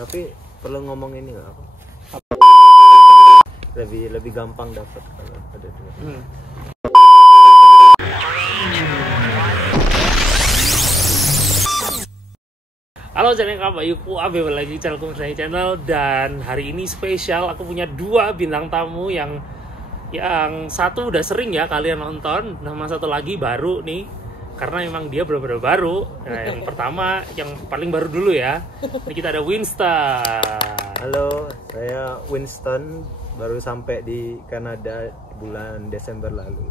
Tapi perlu ngomong ini nggak apa? Lebih gampang dapat kalau ada dua. Halo, channel Kak Bayuku, balik lagi channelku channel, dan hari ini spesial. Aku punya dua bintang tamu yang satu udah sering ya kalian nonton, nama satu lagi baru nih, karena emang dia benar-benar baru. Nah, yang pertama, yang paling baru dulu ya. Ini kita ada Winston. Halo, saya Winston, baru sampai di Kanada bulan Desember lalu.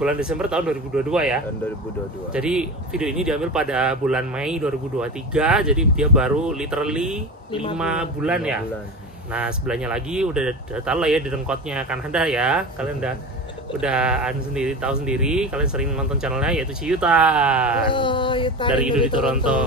Bulan Desember tahun 2022 ya? Tahun 2022. Jadi video ini diambil pada bulan Mei 2023, jadi dia baru literally 5 bulan ya? Bulan. Nah, sebelahnya lagi udah tahu lah ya di dengkotnya Kanada ya. Kalian udah tahu sendiri, kalian sering nonton channelnya, yaitu Ciyutan. Dari Indo di Toronto.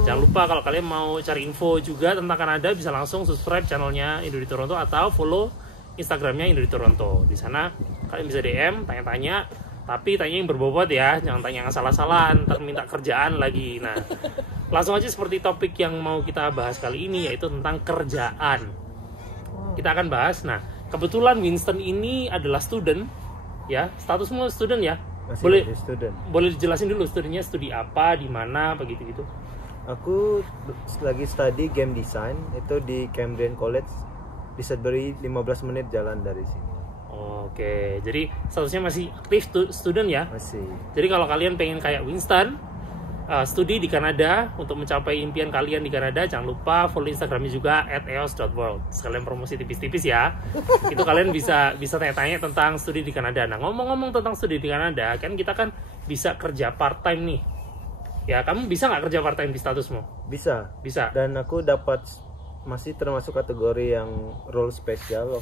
Jangan lupa kalau kalian mau cari info juga tentang Kanada, bisa langsung subscribe channelnya Indo di Toronto atau follow Instagramnya Indo di Toronto. Di sana kalian bisa DM, tanya-tanya, tapi tanya yang berbobot ya, jangan tanya yang salah-salahan, ntar minta kerjaan lagi. Nah, langsung aja seperti topik yang mau kita bahas kali ini, yaitu tentang kerjaan. Kita akan bahas. Nah, kebetulan Winston ini adalah student, ya, statusmu student ya. Masih student. Boleh dijelasin dulu studinya studi apa, di mana, begitu gitu. Aku lagi study game design itu di Camden College di Sudbury, 15 menit jalan dari sini. Oke, jadi statusnya masih aktif student ya? Masih. Jadi kalau kalian pengen kayak Winston, studi di Kanada, untuk mencapai impian kalian di Kanada, jangan lupa follow Instagramnya juga @eos.world. Sekalian promosi tipis-tipis ya. Itu kalian bisa tanya-tanya tentang studi di Kanada. Nah, ngomong-ngomong tentang studi di Kanada, kan kita kan bisa kerja part-time nih. Ya, kamu bisa nggak kerja part-time di statusmu? Bisa. Bisa. Dan aku dapat, masih termasuk kategori yang role spesial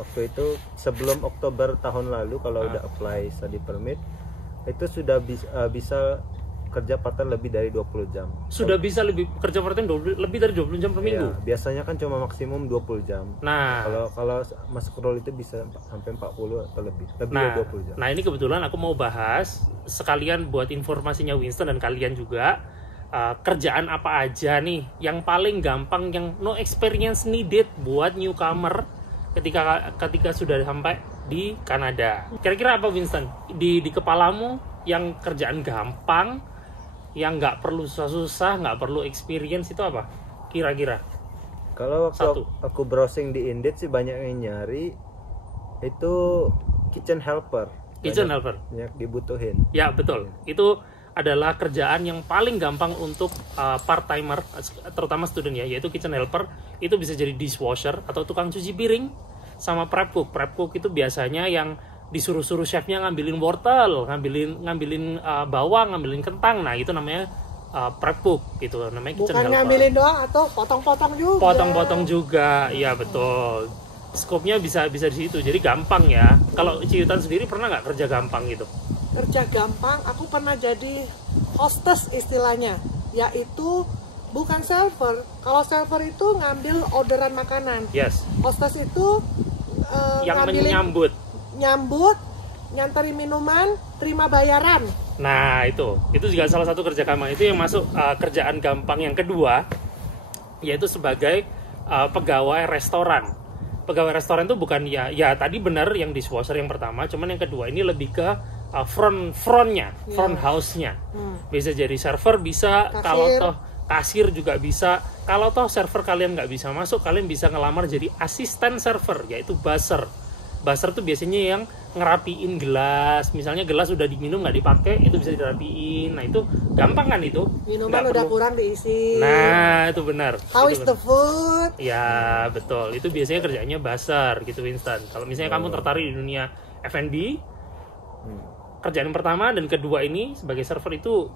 waktu itu sebelum Oktober tahun lalu. Kalau udah apply study permit itu sudah bisa kerja part-time lebih dari 20 jam. Sudah bisa kerja part-time lebih dari 20 jam per minggu? Iya, biasanya kan cuma maksimum 20 jam. Nah, kalau masuk role itu bisa sampai 40 atau lebih dari 20 jam. Nah, ini kebetulan aku mau bahas sekalian buat informasinya Winston dan kalian juga. Kerjaan apa aja nih yang paling gampang, yang no experience needed buat newcomer ketika sudah sampai di Kanada. Kira-kira apa Winston? Di kepalamu yang kerjaan gampang, yang nggak perlu susah-susah, nggak perlu experience, itu apa? Kira-kira? Kalau waktu aku browsing di Indeed sih banyak yang nyari itu kitchen helper. Kitchen helper? Banyak dibutuhin. Ya betul. Itu adalah kerjaan yang paling gampang untuk part-timer, terutama student ya, yaitu kitchen helper. Itu bisa jadi dishwasher atau tukang cuci piring, sama prep cook. Prep cook itu biasanya yang disuruh-suruh chefnya ngambilin wortel, ngambilin bawang, ngambilin kentang. Nah, itu namanya prep cook gitu, namanya kitchen helper. Bukan ngambilin doang atau potong-potong juga. Potong-potong juga, iya betul. Skopnya bisa di situ, jadi gampang ya. Kalau Ciyutan sendiri pernah nggak kerja gampang gitu? Kerja gampang, aku pernah jadi hostess istilahnya, yaitu bukan server. Kalau server itu ngambil orderan makanan. Yes. Hostess itu yang nyambut, nyanterin minuman, terima bayaran. Nah, itu juga salah satu kerja gampang. Itu yang masuk kerjaan gampang yang kedua, yaitu sebagai pegawai restoran. Pegawai restoran itu bukan ya tadi benar yang dishwasher yang pertama, cuman yang kedua ini lebih ke front house-nya. Bisa jadi server, bisa kasir. Kalau toh kasir juga bisa. Kalau toh server kalian nggak bisa masuk, kalian bisa ngelamar jadi asisten server, yaitu buzzer. Buzzer tuh biasanya yang ngerapiin gelas, misalnya gelas udah diminum nggak dipakai, itu bisa dirapiin. Nah, itu gampang kan itu? Minuman udah kurang diisi. Nah, itu benar. How is the food? Ya betul, itu biasanya kerjanya buzzer gitu Winston. Kalau misalnya kamu tertarik di dunia F&B, kerjaan yang pertama dan kedua ini sebagai server itu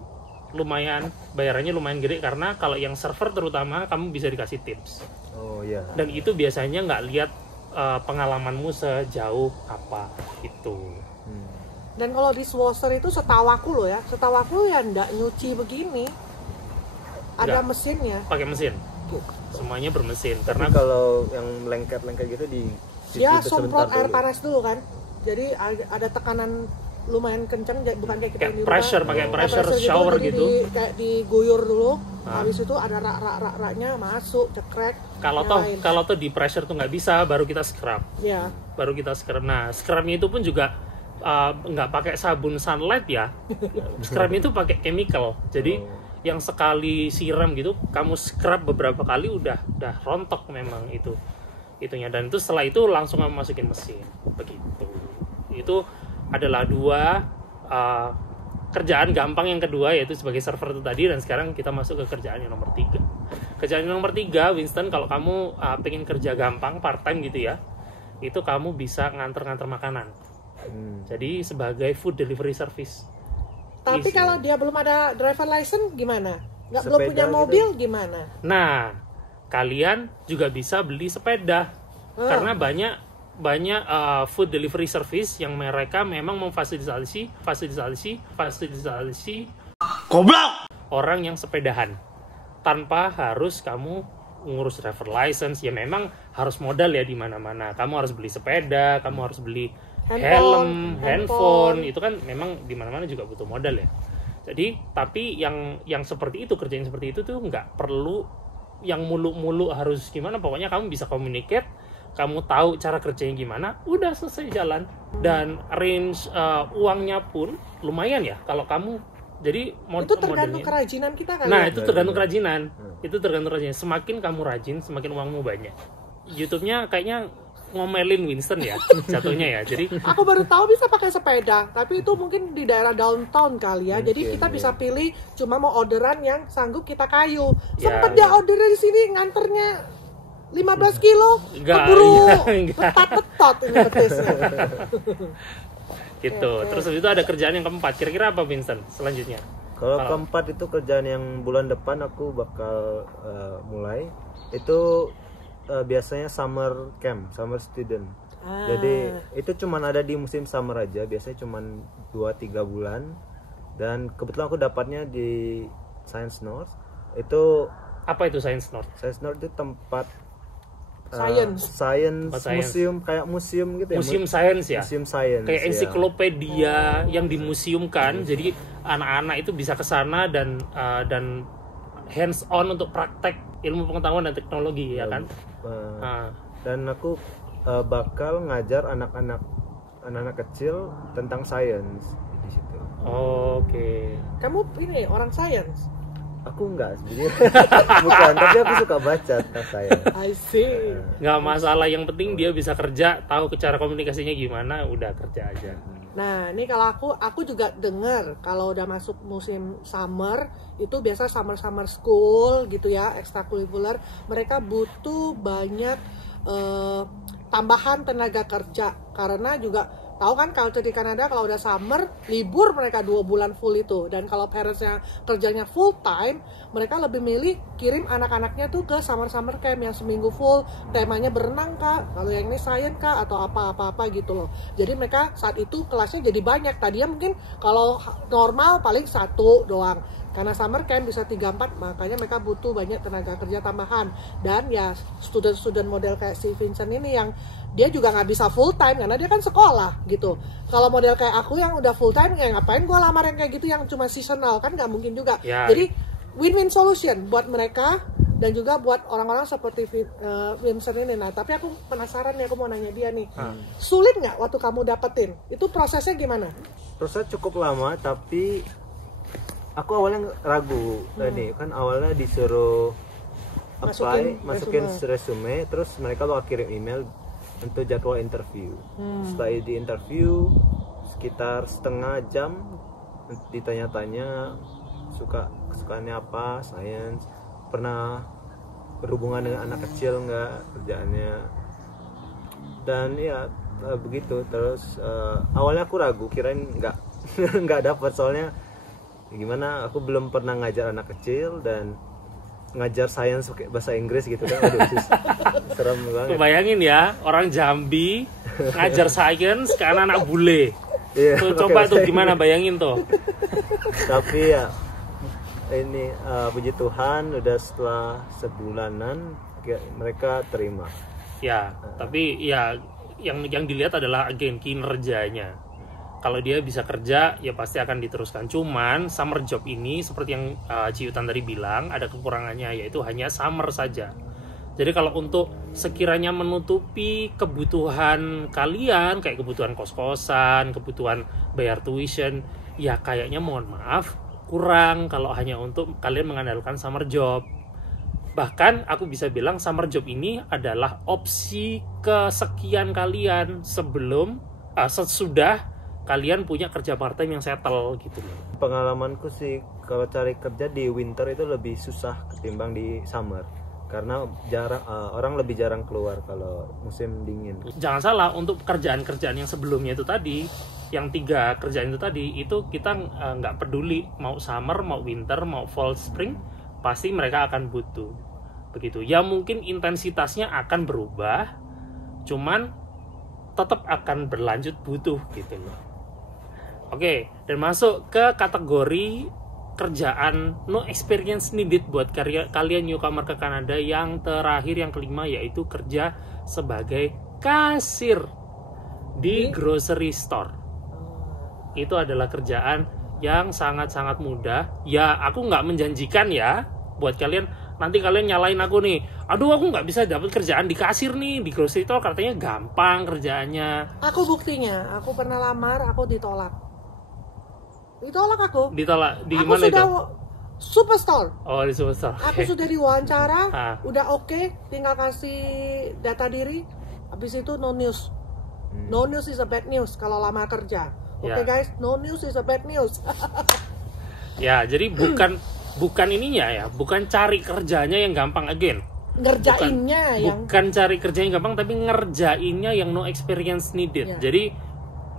lumayan, bayarannya lumayan gede, karena kalau yang server terutama kamu bisa dikasih tips. Oh iya. Dan itu biasanya nggak lihat pengalamanmu sejauh apa itu. Dan kalau dishwasher itu setawaku loh ya, ya nggak nyuci begini. Ada mesinnya. Pakai mesin. Semuanya bermesin. Tapi karena kalau yang lengket gitu dia semprot air panas dulu kan. Jadi ada tekanan lumayan kencang, bukan kayak kita Kayak di rumah. pressure, pakai pressure shower jadi gitu. Kayak diguyur dulu, habis itu ada rak-rak-raknya masuk, cekrek. Kalau tuh di pressure tuh nggak bisa, baru kita scrub. Ya. Baru kita scrub. Nah, scrubnya itu pun juga nggak pakai sabun sunlight ya. Scrubnya itu pakai chemical. Jadi yang sekali siram gitu, kamu scrub beberapa kali udah rontok memang itunya. Dan itu setelah itu langsung kamu masukin mesin. Begitu. Itu adalah 2 kerjaan gampang yang kedua, yaitu sebagai server itu tadi. Dan sekarang kita masuk ke kerjaan yang nomor 3. Kerjaan yang nomor 3, Winston, kalau kamu pengen kerja gampang part time gitu ya, itu kamu bisa nganter makanan. Jadi sebagai food delivery service. Tapi kalau dia belum ada driver license gimana? Belum punya mobil gitu? Gimana? Nah, kalian juga bisa beli sepeda. Karena banyak food delivery service yang mereka memang memfasilitasi Goblok! orang yang sepedahan tanpa harus kamu ngurus driver license. Ya memang harus modal ya di mana-mana. Kamu harus beli sepeda, kamu harus beli handphone. Itu kan memang di mana-mana juga butuh modal ya. Jadi, tapi yang seperti itu, kerjaan seperti itu tuh nggak perlu yang mulu-mulu harus gimana. Pokoknya kamu bisa communicate, kamu tahu cara kerjanya gimana, udah selesai jalan. Dan range uangnya pun lumayan ya kalau kamu. Jadi itu tergantung kerajinan kita kan. Nah, itu tergantung kerajinan. Semakin kamu rajin, semakin uangmu banyak. YouTube-nya kayaknya ngomelin Winston ya, jatuhnya ya. Jadi aku baru tahu bisa pakai sepeda, tapi itu mungkin di daerah downtown kali ya. Jadi kita bisa pilih cuma mau orderan yang sanggup kita kayu. Sempet dia orderan di sini nganternya 15 kilo, keburu petot ini petisnya. Gitu. Terus habis itu ada kerjaan yang keempat. Kira-kira apa, Vincent, selanjutnya? Kalau keempat itu kerjaan yang bulan depan aku bakal mulai. Itu biasanya summer camp, summer student. Jadi itu cuman ada di musim summer aja. Biasanya cuman 2-3 bulan. Dan kebetulan aku dapatnya di Science North. Itu apa itu Science North? Science North itu tempat science museum, kayak museum gitu ya. Museum science ya. Museum science. Kayak ensiklopedia yang dimuseumkan. Jadi anak-anak itu bisa ke sana dan hands on untuk praktek ilmu pengetahuan dan teknologi ya kan. Dan aku bakal ngajar anak-anak kecil tentang science di situ. Oke. Kamu ini orang science? Aku enggak sebenarnya. Bukan, tapi aku suka baca tentang science. I see. Nggak masalah, yang penting dia bisa kerja, tahu cara komunikasinya gimana, udah kerja aja. Nah, ini kalau aku juga dengar kalau udah masuk musim summer itu biasa summer school gitu ya, ekstrakurikuler, mereka butuh banyak tambahan tenaga kerja karena juga tahu kan culture di Kanada kalau udah summer libur mereka 2 bulan full itu. Dan kalau parentsnya kerjanya full time, mereka lebih milih kirim anak-anaknya tuh ke summer camp yang seminggu full, temanya berenang kak, kalau yang ini science kak, atau apa gitu loh. Jadi mereka saat itu kelasnya jadi banyak. Tadinya mungkin kalau normal paling 1 doang, karena summer camp bisa 3-4, makanya mereka butuh banyak tenaga kerja tambahan. Dan ya student model kayak si Vincent ini yang dia juga nggak bisa full time karena dia kan sekolah gitu. Kalau model kayak aku yang udah full time, ya ngapain gue lamarin kayak gitu yang cuma seasonal, kan nggak mungkin juga ya. Jadi win-win solution buat mereka dan juga buat orang-orang seperti Vincent ini. Nah, tapi aku penasaran nih, aku mau nanya dia nih, sulit nggak waktu kamu dapetin? Itu prosesnya gimana? Proses cukup lama, tapi aku awalnya ragu. Nih kan awalnya disuruh masukin resume, terus mereka bakal kirim email untuk jadwal interview. Setelah di interview sekitar setengah jam, ditanya-tanya kesukaannya apa, science, pernah berhubungan dengan anak kecil nggak kerjaannya, dan ya begitu. Terus awalnya aku ragu, kirain nggak dapat, soalnya gimana, aku belum pernah ngajar anak kecil dan ngajar sains pakai bahasa Inggris gitu kan. Aduh, serem banget. Bayangin ya, orang Jambi ngajar sains ke anak-anak bule. Tuh, coba tuh gimana, bayangin tuh. Tapi ya ini puji Tuhan udah setelah sebulanan mereka terima. Ya, tapi ya yang dilihat adalah agen kinerjanya. kalau dia bisa kerja ya pasti akan diteruskan. Cuman summer job ini seperti yang Ciyutan tadi bilang, ada kekurangannya, yaitu hanya summer saja. Jadi kalau untuk sekiranya menutupi kebutuhan kalian, kayak kebutuhan kos-kosan, kebutuhan bayar tuition, ya kayaknya mohon maaf kurang kalau hanya untuk kalian mengandalkan summer job. Bahkan aku bisa bilang summer job ini adalah opsi kesekian kalian sebelum sesudah kalian punya kerja part-time yang settle gitu loh. Pengalamanku sih kalau cari kerja di winter itu lebih susah ketimbang di summer. Karena orang lebih jarang keluar kalau musim dingin. Jangan salah, untuk kerjaan-kerjaan yang sebelumnya itu tadi, yang 3 kerjaan itu tadi, itu kita nggak peduli mau summer, mau winter, mau fall, spring, pasti mereka akan butuh. Begitu. Ya mungkin intensitasnya akan berubah, cuman tetap akan berlanjut butuh gitu loh. Oke, dan masuk ke kategori kerjaan no experience needed buat kalian newcomer ke Kanada. Yang terakhir, yang kelima, yaitu kerja sebagai kasir di grocery store. Itu adalah kerjaan yang sangat-sangat mudah. Ya, aku nggak menjanjikan ya buat kalian. Nanti kalian nyalain aku nih, aduh aku nggak bisa dapat kerjaan di kasir nih di grocery store, katanya gampang kerjaannya. Aku buktinya, aku pernah lamar, aku ditolak aku. Ditolak di aku mana sudah itu? Superstore. Oh, di Superstore. Aku sudah diwawancara, udah oke, tinggal kasih data diri. Habis itu no news. No news is a bad news kalau lamar kerja. Oke guys, no news is a bad news. Ya, jadi bukan ininya ya, bukan cari kerjanya yang gampang again. Ngerjainnya bukan cari kerjanya yang gampang, tapi ngerjainnya yang no experience needed. Jadi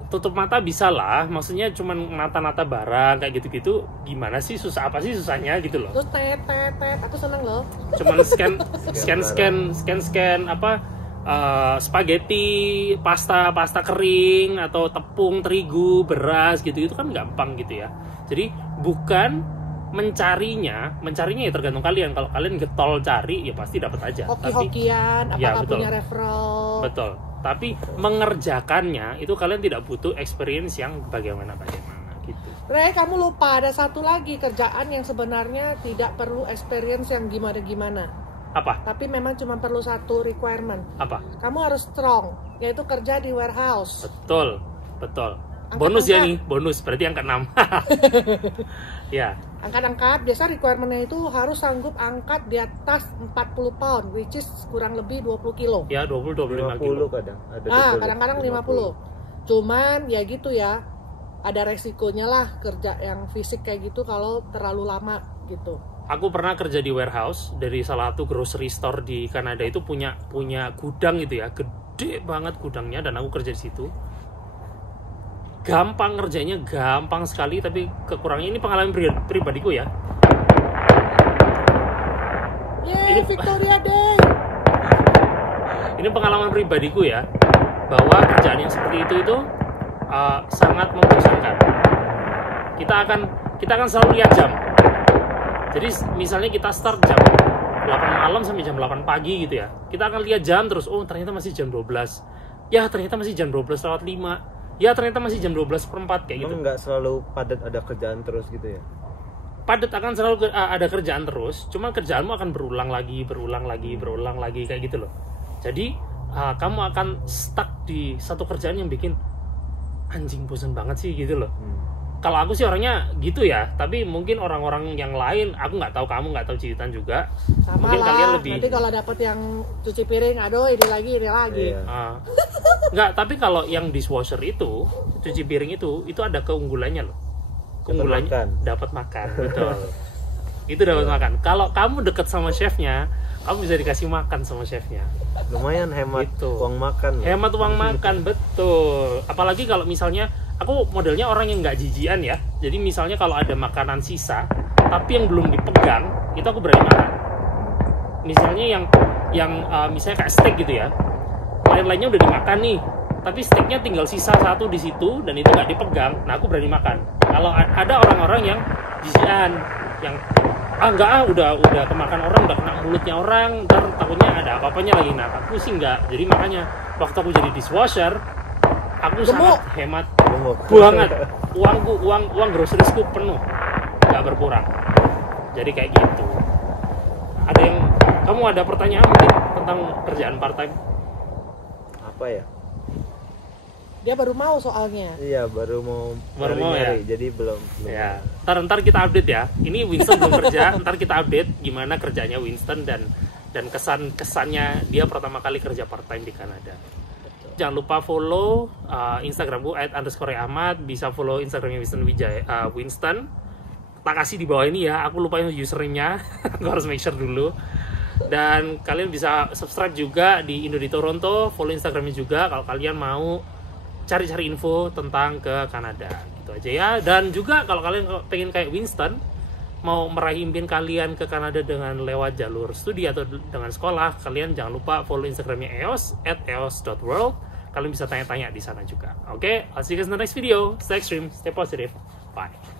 tutup mata bisa lah, maksudnya cuman nata-nata barang kayak gitu-gitu, gimana sih, susah apa sih susahnya gitu loh. Terus tet, aku seneng loh. Cuman scan apa spaghetti, pasta kering atau tepung terigu, beras gitu-gitu kan gampang gitu ya. Jadi bukan mencarinya ya tergantung kalian. Kalau kalian getol cari ya pasti dapat aja. Hoki-hokian, apakah punya referral. Betul. Tapi mengerjakannya itu kalian tidak butuh experience yang bagaimana gitu. Ray, kamu lupa ada satu lagi kerjaan yang sebenarnya tidak perlu experience yang gimana-gimana. Apa? Tapi memang cuma perlu satu requirement. Apa? Kamu harus strong, yaitu kerja di warehouse. Betul. Angkat bonus ya nih, bonus berarti angka 6. Ya. Angkat-angkat, biasa requirement-nya itu harus sanggup angkat di atas 40 pound, which is kurang lebih 20 kilo. Ya, 20-25 kilo. Kadang. Kadang-kadang 50. Cuman ya gitu ya, ada resikonya lah kerja yang fisik kayak gitu kalau terlalu lama gitu. Aku pernah kerja di warehouse dari salah satu grocery store di Kanada, itu punya gudang gitu ya, gede banget gudangnya, dan aku kerja di situ. Gampang ngerjainnya, gampang sekali, tapi kekurangannya, ini pengalaman pribadiku ya. Yeay, Victoria Day. Ini pengalaman pribadiku ya, bahwa kerjaan yang seperti itu sangat membosankan. Kita akan selalu lihat jam. Jadi misalnya kita start jam 8 malam sampai jam 8 pagi gitu ya. Kita akan lihat jam terus, oh ternyata masih jam 12. Ya ternyata masih jam 12:05. Ya ternyata masih jam 12:04 kayak gitu. Nggak selalu padat ada kerjaan terus gitu ya? Padat akan selalu ada kerjaan terus, cuma kerjaanmu akan berulang lagi kayak gitu loh. Jadi kamu akan stuck di satu kerjaan yang bikin anjing bosan banget sih gitu loh. Kalau aku sih orangnya gitu ya, tapi mungkin orang-orang yang lain, aku nggak tahu, kamu nggak tahu, Ciyutan juga. Sama mungkin lah, kalian lebih. Nanti kalau dapet yang cuci piring, aduh ini lagi. Iya. Nggak, tapi kalau yang dishwasher itu, cuci piring itu ada keunggulannya loh. Keunggulannya dapat makan, betul. Itu dapat makan. Kalau kamu deket sama chefnya, kamu bisa dikasih makan sama chefnya. Lumayan hemat uang makan. Hemat uang makan, betul. Apalagi kalau misalnya aku modelnya orang yang nggak jijian ya. Jadi misalnya kalau ada makanan sisa tapi yang belum dipegang, itu aku berani makan. Misalnya yang misalnya kayak steak gitu ya, lain-lainnya udah dimakan nih, tapi steaknya tinggal sisa satu di situ dan itu nggak dipegang, nah aku berani makan. Kalau ada orang-orang yang jijian, yang udah kemakan orang, udah kena mulutnya orang, ntar takutnya ada apa-apanya lagi. Nah aku sih nggak. Jadi makanya waktu aku jadi dishwasher, Aku Gemuk. sangat hemat Gemuk. banget. Uang groceries-ku penuh, nggak berkurang. Jadi kayak gitu. Kamu ada pertanyaan mungkin tentang kerjaan part time? Apa ya? Dia baru mau soalnya. Iya, baru mau ya. nyari, jadi belum. Ya, ntar kita update ya. Ini Winston belum kerja, ntar kita update gimana kerjanya Winston dan kesannya dia pertama kali kerja part time di Kanada. Jangan lupa follow Instagramku @_ahmad, bisa follow Instagramnya Winston. Tak kasih di bawah ini ya, aku lupa username-nya. Aku harus make sure dulu. Dan kalian bisa subscribe juga di Indo di Toronto, follow Instagramnya juga kalau kalian mau cari-cari info tentang ke Kanada, gitu aja ya. Dan juga kalau kalian pengen kayak Winston, mau meraih impian kalian ke Kanada dengan lewat jalur studi atau dengan sekolah, kalian jangan lupa follow Instagramnya EOS @eos.world. Kalian bisa tanya-tanya di sana juga. Oke, I'll see you guys in the next video. Stay extreme, stay positive. Bye.